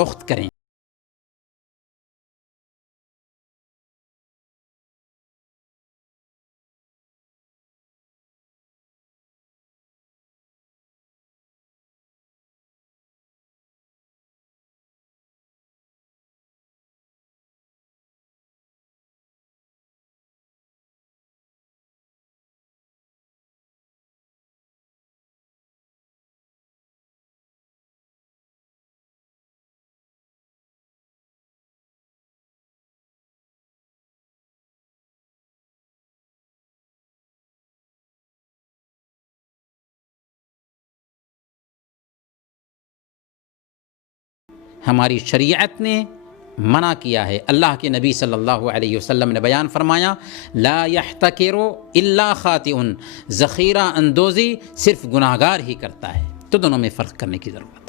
फरोख्त करें। हमारी शरीयत ने मना किया है। अल्लाह के नबी सल्लल्लाहु अलैहि वसल्लम ने बयान फरमाया, ला यहतकिरु इल्ला खातिउन, ज़ख़ीरा अंदोज़ी सिर्फ गुनाहगार ही करता है। तो दोनों में फ़र्क करने की ज़रूरत है।